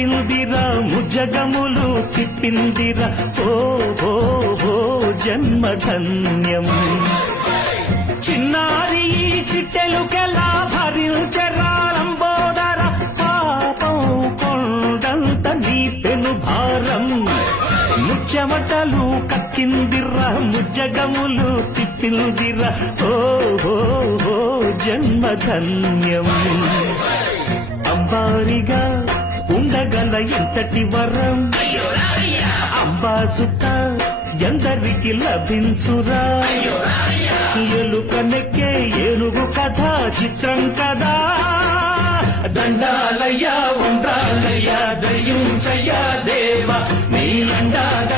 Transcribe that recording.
కక్కిందిరా ముజగములు తిప్పిందిరా ఓ ఓ ఓ జన్మధన్యం చిన్నారి ఈ చిట్టెలుకెలా భరించరాలంబోదర పాపం కొండంత నీ పెను భారం ముచ్చమటలు కక్కిందిరా ముజ్జగములు తిప్పిందిరా ఓ ఓ ఓ జన్మధన్యం అంబారిగా ఉండగల ఎంతటి వరం అంబాసుత ఎందరికి లభించురా ఎలుక నెక్కే ఏనుగు కథ చిత్రం కదా దండాలయ్యా ఉండాలయ్యా దయ్యుంచయ్యా దేవ నీలండాల